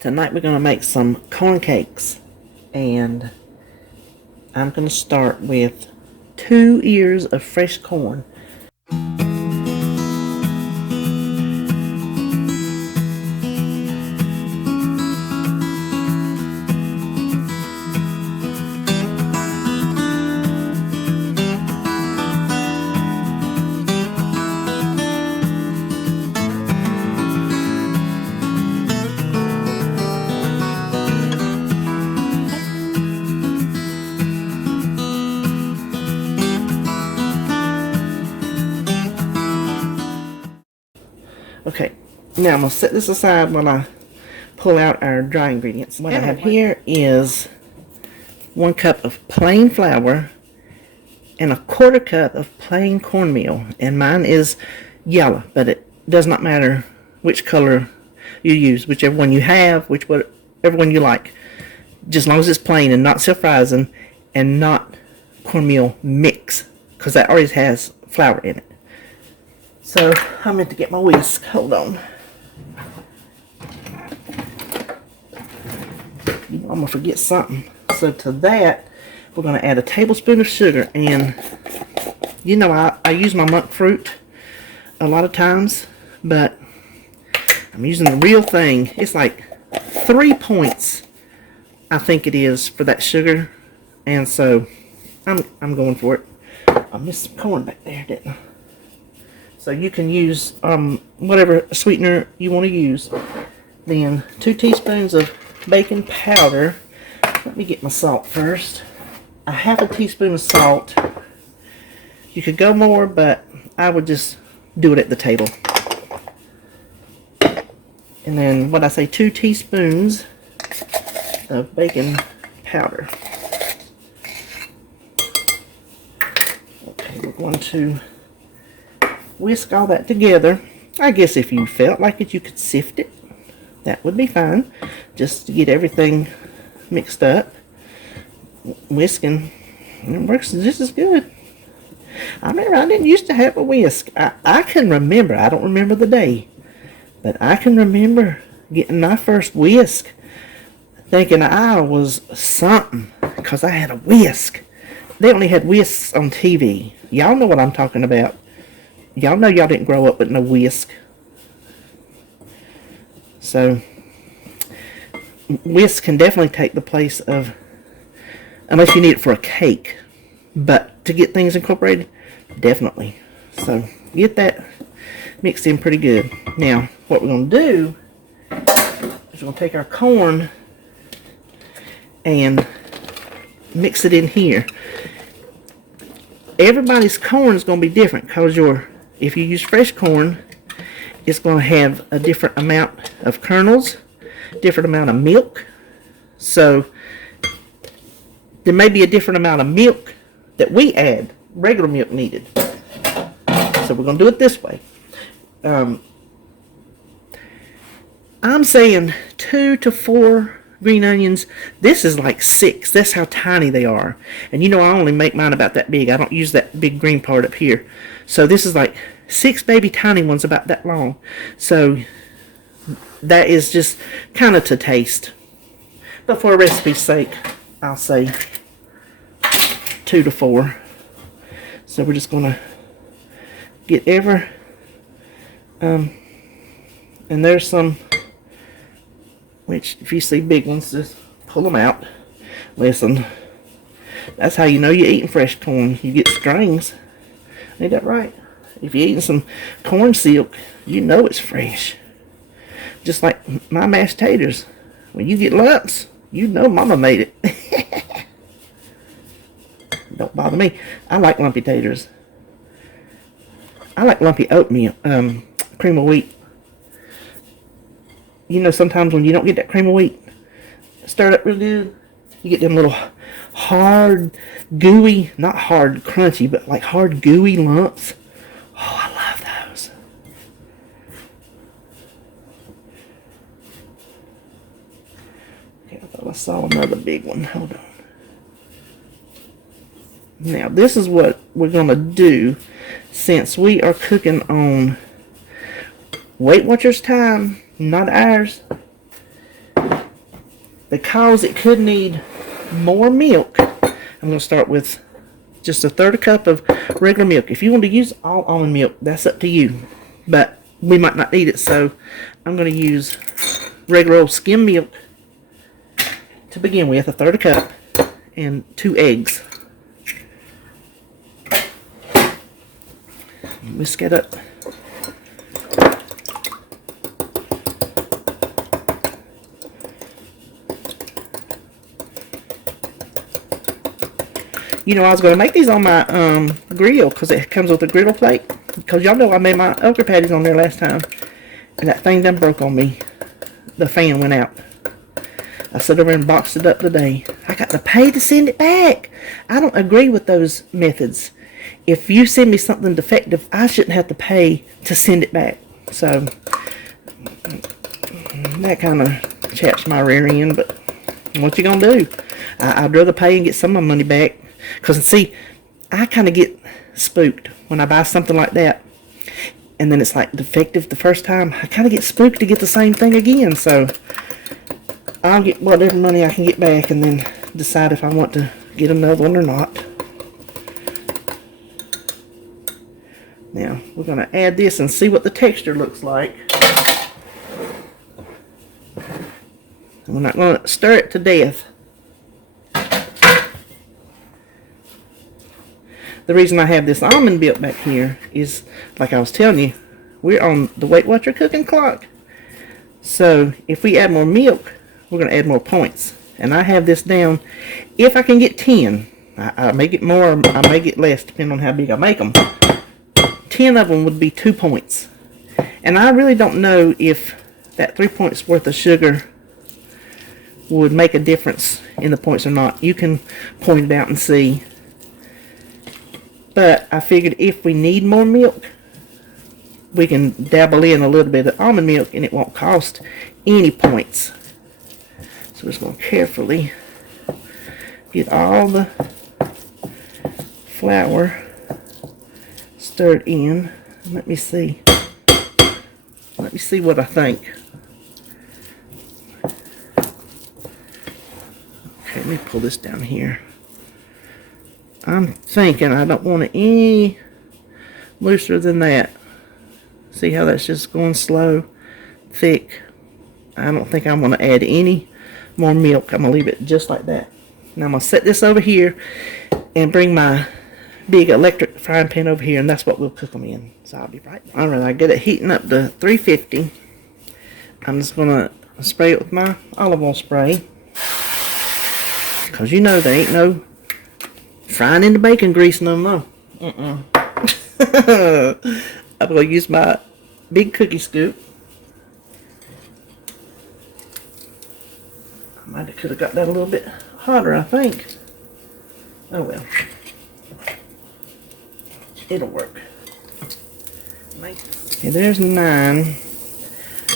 Tonight we're going to make some corn cakes, and I'm going to start with 2 ears of fresh corn. Okay, now I'm going to set this aside while I pull out our dry ingredients. What I have here is 1 cup of plain flour and 1/4 cup of plain cornmeal. And mine is yellow, but it does not matter which color you use, whichever one you have, whichever one you like. Just as long as it's plain and not self-rising and not cornmeal mix, because that already has flour in it. So, I meant to get my whisk. Hold on. I'm going to forget something. So, to that, we're going to add a tablespoon of sugar. And, you know, I use my monk fruit a lot of times, but I'm using the real thing. It's like 3 points, I think it is, for that sugar. And so, I'm going for it. I missed some corn back there, didn't I? So you can use whatever sweetener you want to use. Then 2 teaspoons of baking powder. Let me get my salt first. 1/2 teaspoon of salt. You could go more, but I would just do it at the table. And then what I say, 2 teaspoons of baking powder. Okay, we're going to whisk all that together. I guess if you felt like it, you could sift it. That would be fine. Just to get everything mixed up. Whisking, it works just as good. I remember I didn't used to have a whisk. I can remember, I don't remember the day, but I can remember getting my first whisk, thinking I was something, because I had a whisk. They only had whisks on TV. Y'all know what I'm talking about. Y'all know y'all didn't grow up with no whisk. So, whisk can definitely take the place of, unless you need it for a cake. But to get things incorporated, definitely. So, get that mixed in pretty good. Now, what we're going to do is we're going to take our corn and mix it in here. Everybody's corn is going to be different, because if you use fresh corn, it's going to have a different amount of kernels, different amount of milk. So there may be a different amount of milk that we add, regular milk needed. So we're going to do it this way. I'm saying 2 to 4 green onions. This is like 6. That's how tiny they are. And you know, I only make mine about that big. I don't use that big green part up here. So this is like 6 baby tiny ones about that long. So that is just kind of to taste. But for a recipe's sake, I'll say 2 to 4. So we're just going to get and there's some, which if you see big ones, just pull them out. Listen, that's how you know you're eating fresh corn. You get strings. Ain't that right? If you're eating some corn silk, you know it's fresh. Just like my mashed taters. When you get lumps, you know Mama made it. Don't bother me. I like lumpy taters. I like lumpy oatmeal, cream of wheat. You know, sometimes when you don't get that cream of wheat stirred up real good, you get them little hard, gooey, not hard, crunchy, but like hard, gooey lumps. Oh, I love those. Okay, I thought I saw another big one. Hold on. Now, this is what we're going to do since we are cooking on Weight Watchers time, not ours. because it could need more milk, I'm going to start with just 1/3 cup of regular milk. If you want to use all almond milk, that's up to you. But we might not need it, so I'm going to use regular old skim milk to begin with, 1/3 cup, and 2 eggs. Whisk it up. You know, I was going to make these on my grill because it comes with a griddle plate. Because y'all know I made my okra patties on there last time. And that thing done broke on me. The fan went out. I sat over and boxed it up today. I got to pay to send it back. I don't agree with those methods. If you send me something defective, I shouldn't have to pay to send it back. So, that kind of chaps my rear end. But what you going to do? I'd rather pay and get some of my money back. Because, see, I kind of get spooked when I buy something like that. And then it's like defective the first time. I kind of get spooked to get the same thing again. So, I'll get whatever money I can get back and then decide if I want to get another one or not. Now, we're going to add this and see what the texture looks like. And we're not going to stir it to death. The reason I have this almond milk back here is, like I was telling you, we're on the Weight Watcher cooking clock. So, if we add more milk, we're going to add more points. And I have this down. If I can get 10, I may get more, I may get less, depending on how big I make them. 10 of them would be 2 points. And I really don't know if that 3 points worth of sugar would make a difference in the points or not. You can point it out and see. But I figured if we need more milk, we can dabble in a little bit of almond milk and it won't cost any points. So we're just going to carefully get all the flour stirred in. Let me see. Let me see what I think. Okay, let me pull this down here. I'm thinking I don't want it any looser than that. See how that's just going slow, thick. I don't think I'm going to add any more milk. I'm going to leave it just like that. Now I'm going to set this over here and bring my big electric frying pan over here, and that's what we'll cook them in. So I'll be right back. Alright, I get it heating up to 350. I'm just going to spray it with my olive oil spray. Because you know there ain't no frying in the bacon grease no more. I'm going to use my big cookie scoop. I might have could have got that a little bit hotter, I think. Oh well. It'll work. Okay, there's 9.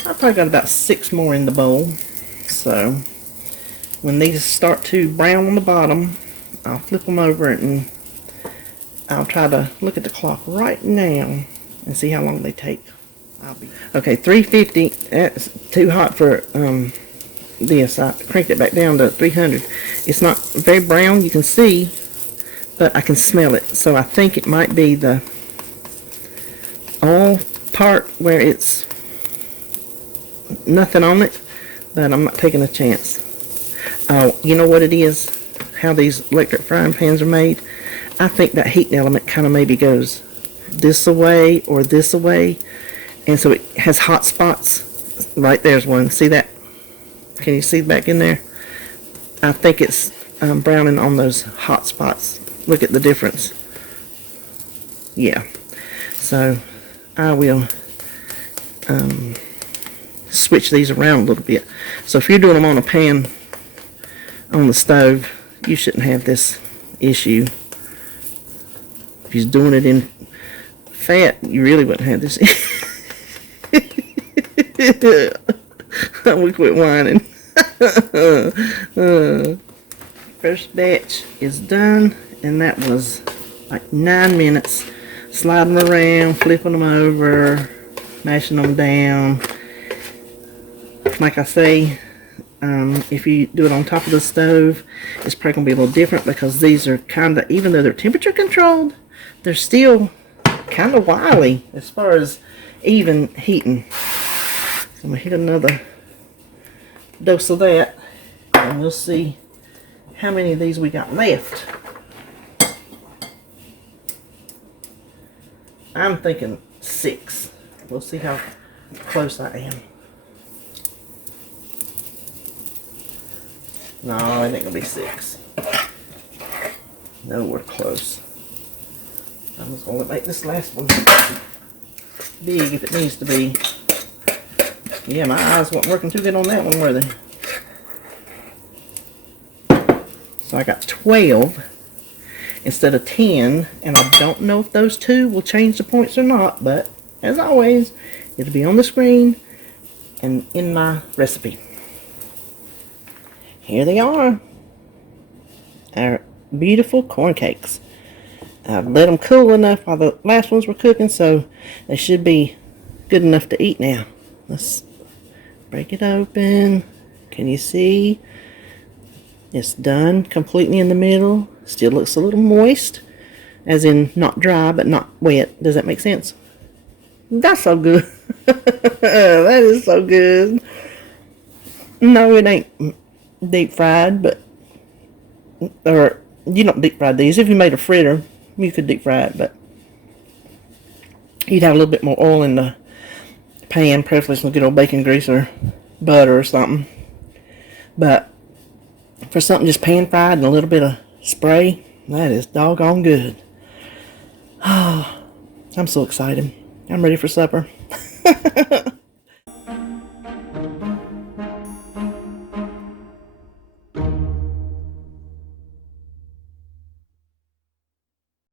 I probably got about 6 more in the bowl. So when these start to brown on the bottom, I'll flip them over and I'll try to look at the clock right now and see how long they take. Okay, 350. That's too hot for this. I cranked it back down to 300. It's not very brown, you can see, but I can smell it. So I think it might be the oil part where it's nothing on it, but I'm not taking a chance. Oh, you know what it is? How these electric frying pans are made? I think that heat element kind of maybe goes this away or this away, and so it has hot spots. Right there's one. See that? Can you see back in there? I think it's browning on those hot spots. Look at the difference. Yeah. So I will switch these around a little bit. So if you're doing them on a pan on the stove, you shouldn't have this issue. If you're doing it in fat, you really wouldn't have this issue. I'm gonna quit whining. First batch is done, and that was like 9 minutes. Sliding them around, flipping them over, mashing them down. Like I say, If you do it on top of the stove, it's probably going to be a little different because these are kind of, even though they're temperature controlled, they're still kind of wily as far as even heating. So I'm going to heat another dose of that, and we'll see how many of these we got left. I'm thinking 6. We'll see how close I am. No, it ain't gonna be 6. No, we're close. I'm just gonna make this last one big if it needs to be. Yeah, my eyes weren't working too good on that one, were they? So I got 12 instead of 10, and I don't know if those two will change the points or not, but as always, it'll be on the screen and in my recipe. Here they are, our beautiful corn cakes. I've let them cool enough while the last ones were cooking, so they should be good enough to eat now. Let's break it open. Can you see? It's done completely in the middle. Still looks a little moist, as in not dry but not wet. Does that make sense? That's so good. That is so good. No, it ain't deep fried, but, or you don't deep fry these. If you made a fritter, you could deep fry it, but you'd have a little bit more oil in the pan, preferably some good old bacon grease or butter or something. But for something just pan fried and a little bit of spray, that is doggone good. Oh, I'm so excited. I'm ready for supper.